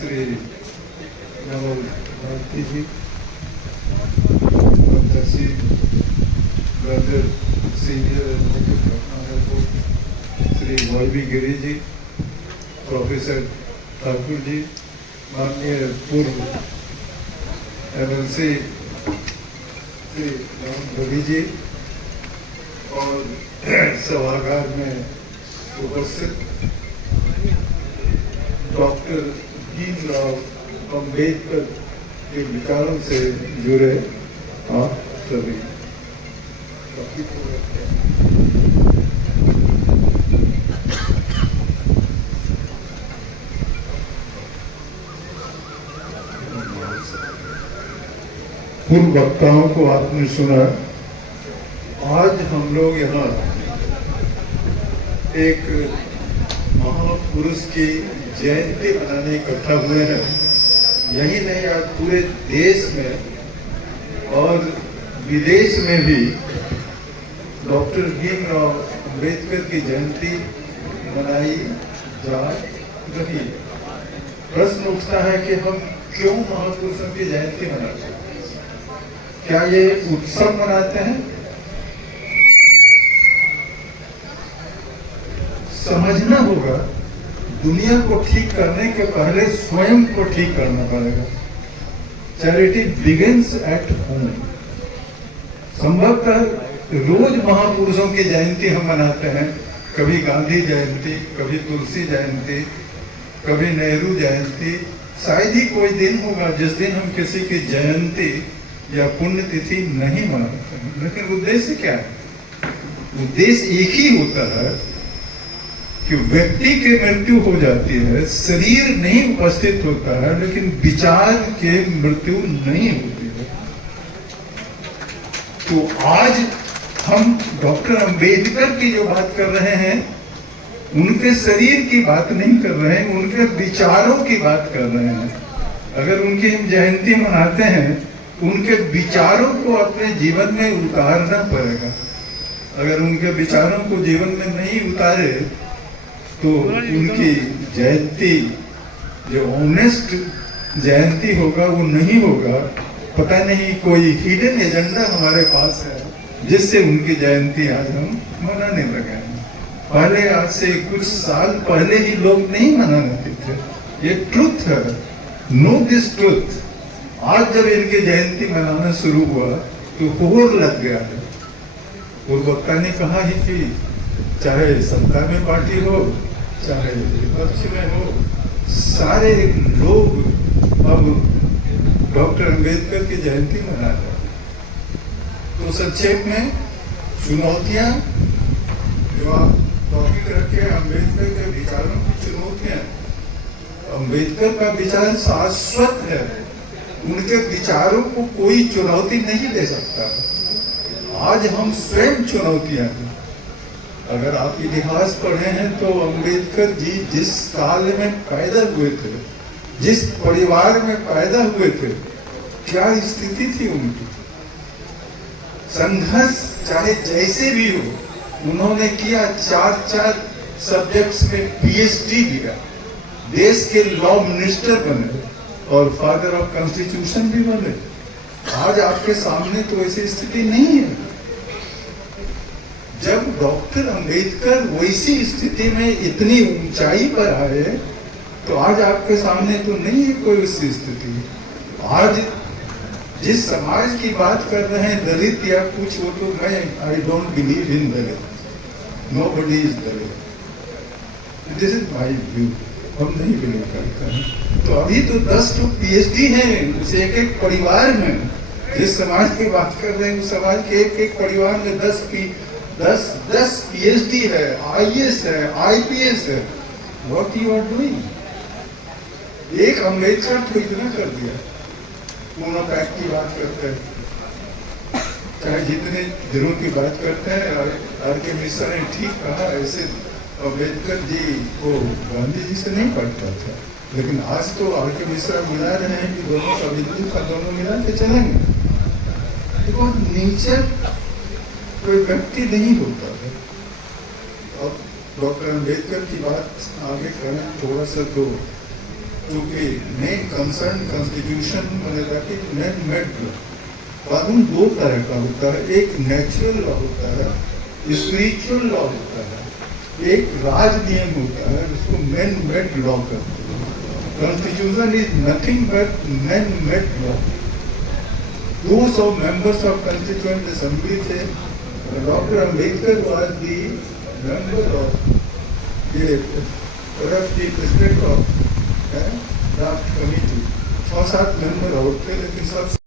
श्री नवल भारती जी, प्रत्याशी brother senior advocate Patna high court Shri Y Giri ji, professor Thakur ji, माननीय पूर्व MLC श्री राम रवि जी और सभागार में उपस्थित डॉक्टर भीमराव अम्बेडकर के विचारों से जुड़े आप सभी, पूर्व वक्ताओं को आपने सुना। आज हम लोग यहाँ एक महापुरुष की जयंती मनाने इकट्ठा हुए हैं। यही नहीं, आज पूरे देश में और विदेश में भी डॉक्टर भीमराव अम्बेडकर की जयंती मनाई जा रही है। प्रश्न उठता है कि हम क्यों महापुरुषों की जयंती मनाते हैं? क्या ये उत्सव मनाते हैं? समझना होगा, दुनिया को ठीक करने के पहले स्वयं को ठीक करना पड़ेगा। Charity begins at home. संभवतः रोज महापुरुषों की जयंती हम मनाते हैं। कभी गांधी जयंती, कभी तुलसी जयंती, कभी नेहरू जयंती। शायद ही कोई दिन होगा जिस दिन हम किसी की जयंती या पुण्यतिथि नहीं मनाते हैं। लेकिन उद्देश्य क्या है? उद्देश्य एक ही होता है कि व्यक्ति की मृत्यु हो जाती है, शरीर नहीं उपस्थित होता है, लेकिन विचार के मृत्यु नहीं होती है। तो आज हम डॉक्टर अंबेडकर की जो बात कर रहे हैं, उनके शरीर की बात नहीं कर रहे हैं, उनके विचारों की बात कर रहे हैं। अगर उनकी हम जयंती मनाते हैं, उनके विचारों को अपने जीवन में उतारना पड़ेगा। अगर उनके विचारों को जीवन में नहीं उतारे तो उनकी जयंती जो ऑनेस्ट जयंती होगा वो नहीं होगा। पता नहीं कोई हिडन एजेंडा हमारे पास है जिससे उनकी जयंती आज हम मनाने लगे हैं। पहले, आज से कुछ साल पहले ही लोग नहीं मनाते थे। ये ट्रुथ है, नो दिस ट्रुथ। आज जब इनकी जयंती मनाना शुरू हुआ तो होड़ लग गया है। पूर्ववक्ता ने कहा ही कि चाहे सत्ता में पार्टी हो, चाहे विपक्ष में हो, सारे लोग अब डॉक्टर अंबेडकर की जयंती मना रहे हैं। तो संक्षेप में चुनौतियां जो आप टॉपिक रखे, अंबेडकर के विचारों की चुनौतियां। अंबेडकर का विचार शाश्वत है, उनके विचारों को कोई चुनौती नहीं दे सकता। आज हम स्वयं चुनौतियां हैं। अगर आप इतिहास पढ़े हैं तो अंबेडकर जी जिस काल में पैदा हुए थे, जिस परिवार में पैदा हुए थे, क्या स्थिति थी उनकी। संघर्ष चाहे जैसे भी हो, उन्होंने किया। 4 सब्जेक्ट्स में PhD लिया, देश के लॉ मिनिस्टर बने और फादर ऑफ कॉन्स्टिट्यूशन भी बने। आज आपके सामने तो ऐसी स्थिति नहीं है। जब डॉक्टर अंबेडकर वैसी स्थिति में इतनी ऊंचाई पर आए तो आज आपके सामने तो नहीं है कोई उसकी स्थिति। आज जिस समाज की बात कर रहे हैं, दलित या कुछ, वो तो मैं I don't believe in Dalit, nobody is Dalit, this is my view. हम नहीं बिलीव करते हैं। तो अभी तो 10 PhD हैं उस एक परिवार में। जिस समाज की बात कर रहे हैं उस समाज के एक परिवार में 10 PhD है, IAS है, IPS है। What you are doing? एक अम्बेडकर तो इतना कर दिया। पूना पैक की बात करते हैं, चाहे जितने दिनों की बात करते हैं। आर.के. मिश्रा ने ठीक कहा, ऐसे अम्बेडकर जी को गांधी जी से नहीं पढ़ता था। लेकिन आज तो आर.के. मिश्रा बुला रहे हैं कि दोनों का बिंदु का दोनों मिला के चलेंगे। तो नेचर कोई व्यक्ति नहीं होता है। अब डॉक्टर अंबेडकर की बात आगे करें थोड़ा सा, तो चूंकि मेन कंसर्न कॉन्स्टिट्यूशन बनेगा कि मैन मेड लॉ। कानून दो तरह का होता है, एक नेचुरल लॉ होता है, स्पिरिचुअल लॉ होता है, एक राज नियम होता है, उसको मैन मेड लॉ कहते हैं। Constitution is nothing but man made law. 200 members of Constituent Assembly थे, doctor Ambedkar was the member of the president of draft committee। 6-7 member और थे, लेकिन सब